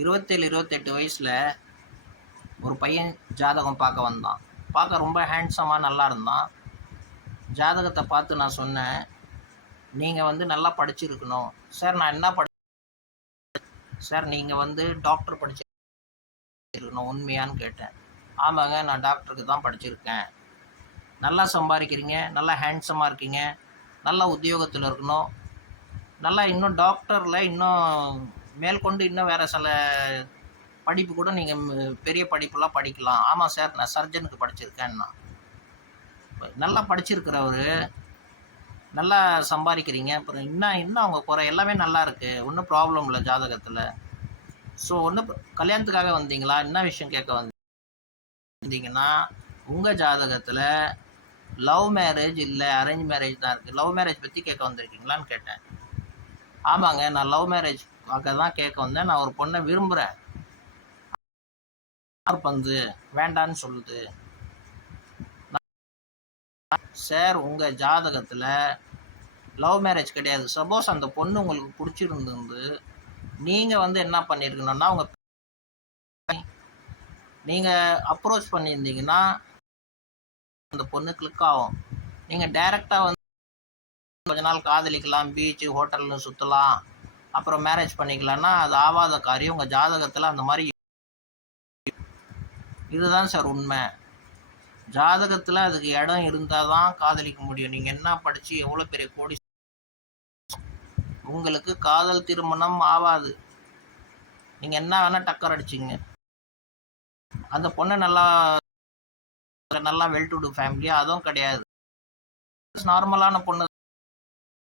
27, 28 வயசுல ஒரு பையன் ஜாதகம் பார்க்க வந்தான். பார்க்க ரொம்ப ஹேண்ட்ஸமாக நல்லா இருந்தான். ஜாதகத்தை பார்த்து நான் சொன்னேன், நீங்கள் வந்து நல்லா படிச்சிருக்கணும். சார் நான் என்ன சார் நீங்கள் வந்து டாக்டர் படிச்சிருக்கணும் உண்மையான்னு கேட்டேன். ஆமாங்க நான் டாக்டருக்கு தான் படிச்சிருக்கேன். நல்லா சம்பாதிக்கிறீங்க, நல்லா ஹேண்ட்ஸமாக இருக்கீங்க, நல்லா உத்தியோகத்தில் இருக்கணும், நல்லா இன்னும் டாக்டரில் இன்னும் மேற்கொண்டு இன்னும் வேறு சில படிப்பு கூட நீங்கள் பெரிய படிப்புலாம் படிக்கலாம். ஆமாம் சார் நான் சர்ஜனுக்கு படிச்சிருக்கேன்னா. நல்லா படிச்சிருக்கிறவர், நல்லா சம்பாதிக்கிறீங்க, அப்புறம் இன்னும் அவங்க குறை எல்லாமே நல்லா இருக்குது, ஒன்றும் ப்ராப்ளம் இல்லை ஜாதகத்தில். ஸோ ஒன்றும் கல்யாணத்துக்காக வந்தீங்களா, என்ன விஷயம் கேட்க வந்தீங்கன்னா உங்கள் ஜாதகத்தில் லவ் மேரேஜ் இல்லை அரேஞ்ச் மேரேஜ் தான் இருக்குது, லவ் மேரேஜ் பற்றி கேட்க வந்திருக்கீங்களான்னு கேட்டேன். ஆமாங்க நான் லவ் மேரேஜ் தான் கேட்க வந்தேன், நான் ஒரு பொண்ணை விரும்புகிறேன், பந்து வேண்டான்னு சொல்லுது. சார் உங்கள் ஜாதகத்தில் லவ் மேரேஜ் கிடையாது. சப்போஸ் அந்த பொண்ணு உங்களுக்கு பிடிச்சிருந்து நீங்கள் வந்து என்ன பண்ணியிருக்கணும்னா நீங்கள் அப்ரோச் பண்ணியிருந்தீங்கன்னா அந்த பொண்ணு கிளிக் ஆகும். நீங்கள் டைரெக்டாக வந்து கொஞ்ச நாள் காதலிக்கலாம், பீச்சு ஹோட்டல்னு சுற்றலாம், அப்புறம் மேரேஜ் பண்ணிக்கலாம்னா அது ஆவாத காரியம். உங்கள் ஜாதகத்தில் அந்த மாதிரி இதுதான் சார் உண்மை. ஜாதகத்தில் அதுக்கு இடம் இருந்தால் தான் காதலிக்க முடியும். நீங்கள் என்ன படித்து எவ்வளோ பெரிய கோடி, உங்களுக்கு காதல் திருமணம் ஆகாது. நீங்கள் என்ன வேணால் டக்கர் அடிச்சிங்க. அந்த பொண்ணு நல்லா வெல் டு டூ ஃபேமிலி அதுவும் கிடையாது, நார்மலான பொண்ணு.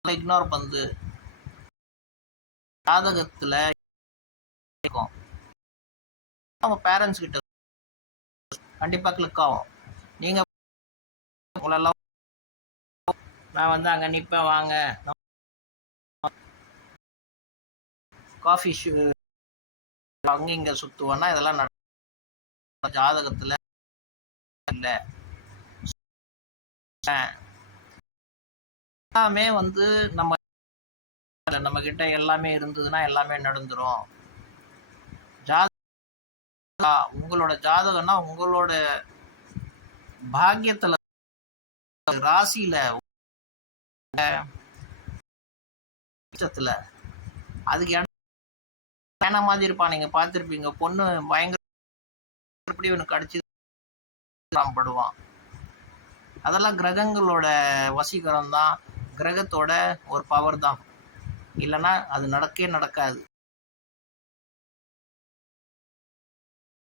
இக்னோர் பண்ணு. ஜாதகத்தில் அவங்க பேரண்ட்ஸ் கிட்ட கண்டிப்பாக கிளிக் ஆகும். நீங்கள் உங்களெல்லாம் நான் வந்து அங்கே நிற்பேன் வாங்க காஃபி ஷூ அங்கே இங்கே சுற்றுவேன்னா இதெல்லாம் ஜாதகத்தில் இல்லை. எல்லாமே வந்து நம்ம கிட்ட எல்லாமே இருந்ததுன்னா எல்லாமே நடந்துரும். உங்களோட ஜாதகம்னா உங்களோட பாக்கியத்துல ராசியில அதுக்கு என்ன மாதிரி இருப்பான். நீங்க பார்த்துருப்பீங்க, பொண்ணு பயங்கர இவனுக்கு அடிச்சு படுவான். அதெல்லாம் கிரகங்களோட வசீகரம் தான், கிரகத்தோட ஒரு பவர் தான். இல்லைன்னா அது நடக்காது.